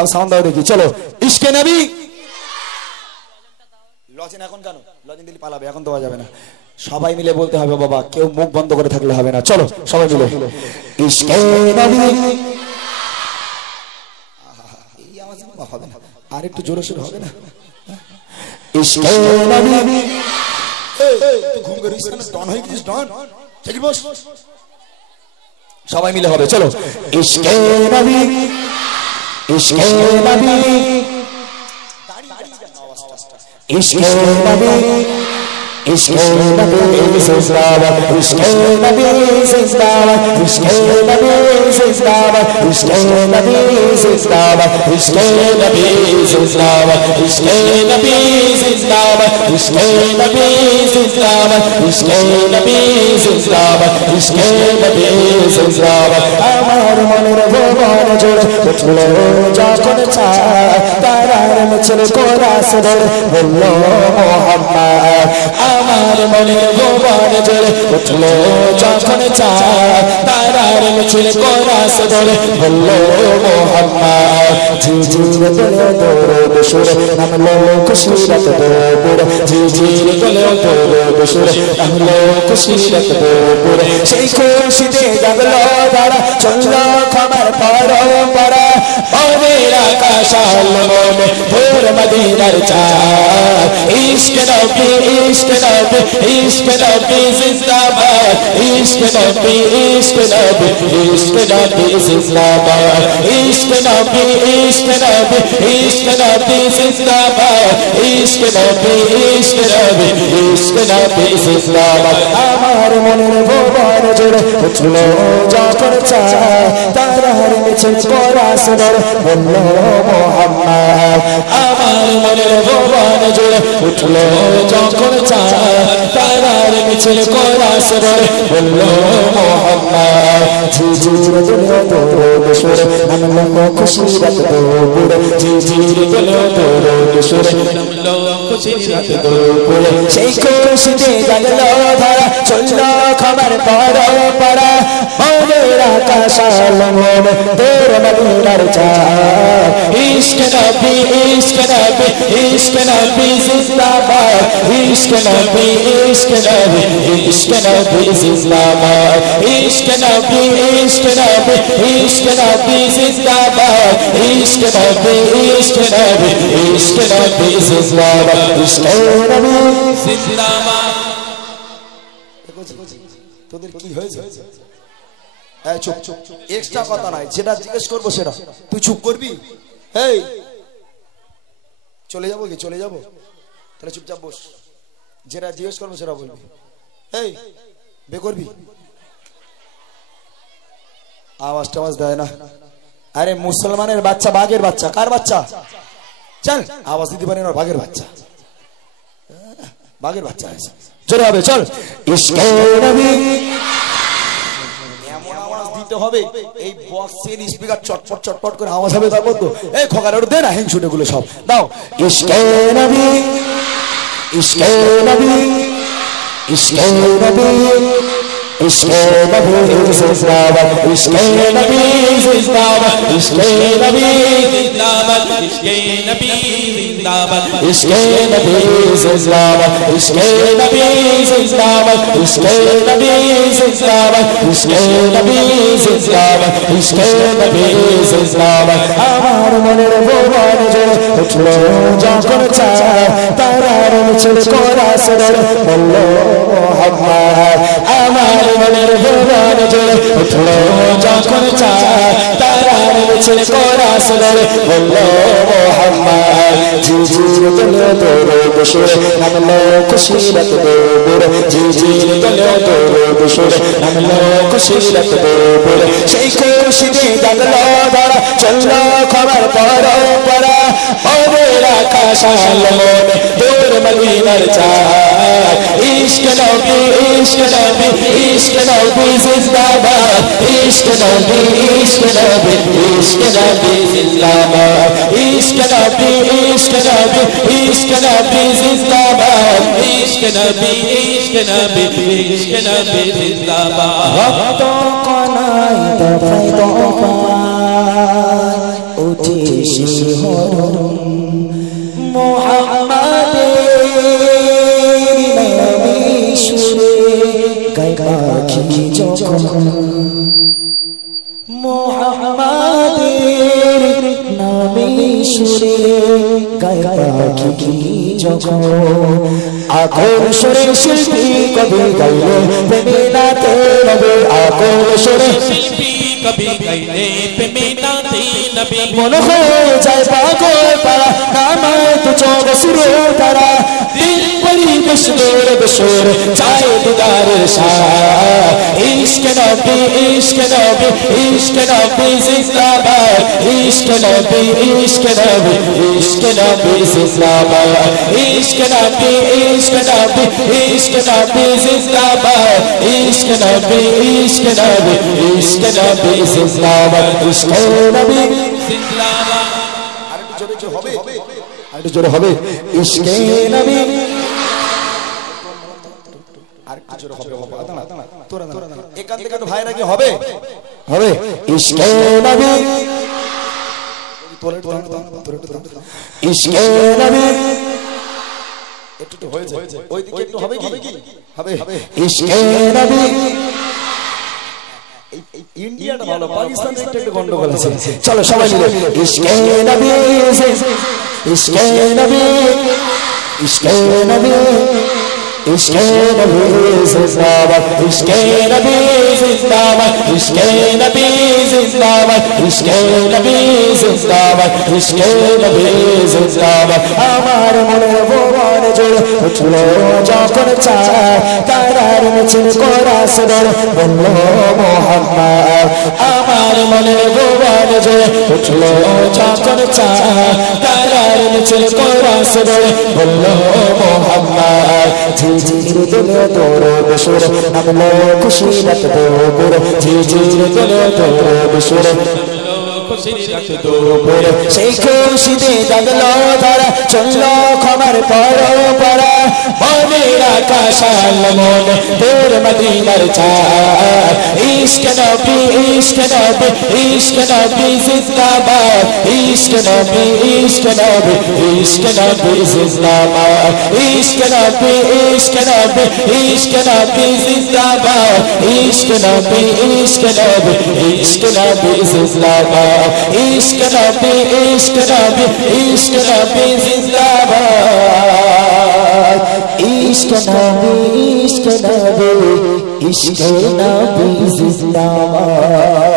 দাও সাউন্ড দাও দেখি, চলো ইশকে নবী। লজেন এখন কেন? লজেন দিলে পালাবে, এখন দেওয়া যাবে না। সবাই মিলে বলতে হবে বাবা, কেউ মুখ বন্ধ করে থাকলে হবে না। চলো সবাই মিলে ইশকে নবী। এই আওয়াজ হবে না, আর একটু জোরে সোরে হবে না? ইশকে নবী। তুই ঘুম করিস না, ডন হয়ে গেছিস ডন। ঠিক বস, সবাই মিলে হবে, চলো ইশকে নবী, ইশকে নবী, ইশকে নবী, ইশকে নবী জিন্দাবাদ, ইশকে নবী জিন্দাবাদ, ইশকে নবী জিন্দাবাদ, ইশকে নবী জিন্দাবাদ, ইশকে নবী জিন্দাবাদ, ইশকে নবী জিন্দাবাদ, ইশকে নবী জিন্দাবাদ, ইশকে নবী জিন্দাবাদ, ইশকে নবী জিন্দাবাদ। আমার মনের ভুবন জুড়ে উঠলো যখন চাঁদ, তারার মিছিল কোরাস ধরে বলল মোহাম্মদ। আমার মনের ভুবন জুড়ে উঠলো যখন চাঁদ, তারার মিছিল কোরাস ধরে বলল মোহাম্মদ। ঝিঝির দোলে দরুদ সুরে নামলো খুশিরত দুপুর, ঝিঝির দোলে দরুদ সুরে নামলো খুশিরত দুপুর। সেই খুশিতে জাগলো ধারা, চললো খবর পরম্পরা, মনের আকাশ আলো মনে ভোর মদিনার চাঁদ। ইশকে নবী, ইশকে নবী, ইশকে নবী জিন্দাবাদ, ইশকে নবী, ইশকে নবী, ইশকে নবী জিন্দাবাদ, ইশকে নবী, ইশকে নবী, ইশকে নবী জিন্দাবাদ, ইশকে নবী, ইশকে নবী, ইশকে নবী জিন্দাবাদ। আমার মনের ভুবন জুড়ে উঠলো যখন চাঁদ, তারার মিছিল কোরাস ধরে বলল মোহাম্মদ। আমার মনের ভুবন জুড়ে উঠলো যখন চাঁদ, তারার মিছিল কোরাস ধরে বলল মোহাম্মদ। ঝিঝির দোলে দরুদ সুরে নামলো খুশিরত দুপুর, ঝিঝির দোলে দরুদ সুরে নামলো খুশিরত দুপুর। সেই খুশিতে জাগলো ধারা, চললো খবর পরম্পরা, মনের আকাশ আলো মনে ভোর মদিনার চাঁদ। ইশকে নবী, ইশকে নবী, ইশকে নবী জিন্দাবাদ, ইশকে নবী, ইশকে নবী, ইশকে নবী জিন্দাবাদ, ইশকে নবী, ইশকে নবী, ইশকে নবী জিন্দাবাদ, ইশকে নবী, ইশকে নবী, ইশকে নবী জিন্দাবাদ, ইশকে নবী জিন্দাবাদ। তোদের কি হয়েছে? চুপ চুপ, এক্সট্রা কথা নাই, যেটা জিজ্ঞেস করবো সেটা তুই চুপ করবি। এই চলে যাবো কি? চলে যাবো? তাহলে চুপচাপ বস, যেটা জিজ্ঞেস করবো সেটা বলবি। এই বে করবি, আওয়াজ টাওয়াজ দেয় না। আরে মুসলমানের বাচ্চা, বাঘের বাচ্চা, কার বাচ্চা? চল আওয়াজ দিতে পারি না, বাঘের বাচ্চা, বাঘের বাচ্চা আছে, জোরে হবে, চল ইশকে নবী। এমন আওয়াজ দিতে হবে, এই বক্সের স্পিকার চটপট চটপট করে আওয়াজ হবে, তারপর তো এই খোকার ওর দে না, হিংসুটে গুলো সব দাও। ইশকে নবী, ইশকে নবী, ইশকে নবী, ইশকে নবী জিন্দাবাদ, ইশকে নবী জিন্দাবাদ, ইশকে নবী জিন্দাবাদ, ইশকে নবী জিন্দাবাদ, ইশকে নবী জিন্দাবাদ, ইশকে নবী জিন্দাবাদ, ইশকে নবী জিন্দাবাদ, ইশকে নবী জিন্দাবাদ, ইশকে নবী জিন্দাবাদ। আমার মনের ভুবন জুড়ে উঠলো যখন চাঁদ, তারার মিছিল কোরাস ধরে বলল মোহাম্মদ। আমার মনের ভুবন জুড়ে উঠলো যখন চাঁদ, তারার মিছিল কোরাস ধরে বলল মোহাম্মদ। ঝিঝির দোলে দরুদ সুরে নামলো খুশিরত দুপুর, ঝিঝির দোলে দরুদ সুরে নামলো খুশিরত দুপুর। সেই খুশিতে জাগলো ধারা, চললো খবর পরম্পরা, মনের আকাশ আলো মনে ভোর মদিনার চাঁদ। ইশকে নবী, ইশকে নবী, ইশকে নবী জিন্দাবাদ, ইশকে নবী, ইশকে নবী, ইশকে নবী জিন্দাবাদ, ইশকে নবী, ইশকে নবী, ইশকে নবী জিন্দাবাদ, ইশকে নবী, ইশকে নবী, ইশকে নবী জিন্দাবাদ। রক্ত কণায় দফায় দফায় উঠি শিহরণ মুহাম্মাদের নামে সুরে গায় পাখি যখন মুহাম্মাদের নামে সুরে গায় পাখি যখন আগুন সুরে শিল্পী কবি গাইলে প্রেমে নাতে নবী আগুন সুরে শিল্পী কবি গাইলে প্রেমে নাতে নবী মন হয়ে যায় পাগল পারা নামায় তো চোখ সুরে তারা দিল পরি বেশর বেশর চায় দিদার শাহ ইশক নবী ইশক নবী ইশক নবী জিন্দাবাদ ইশক নবী ইশক নবী ইশক নবী জিন্দাবাদ ইশক নবী ইশক নবী ইশক নবী জিন্দাবাদ ইশক নবী ইশক নবী ইশক নবী জিন্দাবাদ ইশক নবী জিন্দাবাদ আরেকটু জোরে হবে আরেকটু জোরে হবে ইশক নবী আরেকটু জোরে হবে বাবা তোরা এখান থেকে ভাইরা কি হবে হবে ইশক নবী ইশক নবী একটু হয়েছে ওইদিকে একটু হবে কি হবে ইশক নবী ইন্ডিয়াটা ভালো পাকিস্তান একটু গন্ডগোল আছে চলো সবাই মিলে ইশক নবী ইশক নবী ইশক নবী इश्क़ नबी ज़िंदाबाद इश्क़ नबी ज़िंदाबाद इश्क़ नबी ज़िंदाबाद इश्क़ नबी ज़िंदाबाद इश्क़ नबी ज़िंदाबाद हमारे मन वो मान जोड़ उठलो যখন চায় তারার মিছিল করা সদর বললো মোহাম্মদ আমার মনে वो मान जोड़ उठलो যখন চায় তারার মিছিল করা সদর বললো মোহাম্মদ ঝিঝির দিলে তোর বেসুর নামলো খুশি রাত দুপুর ঝিঝির দিলে তোর বেসুর সেই খুশিতে জাগলো তারা চললো ক্ষমার পরম্পরা মনের আকাশ মন তোর মদিনার চাঁদ ইশক নবী ইশক নবী ইশক নবী জিন্দাবাদ ইশক নবী ইশক নবী ইশক নবী জিন্দাবাদ ইশক নবী ইশক নবী ইশক নবী জিন্দাবাদ ইশক নবী ইশক নবী ইশক নবী জিন্দাবাদ इश्क नबी इश्क नबी इश्क नबी जिंदाबाद इश्क नबी इश्क नबी इश्क नबी जिंदाबाद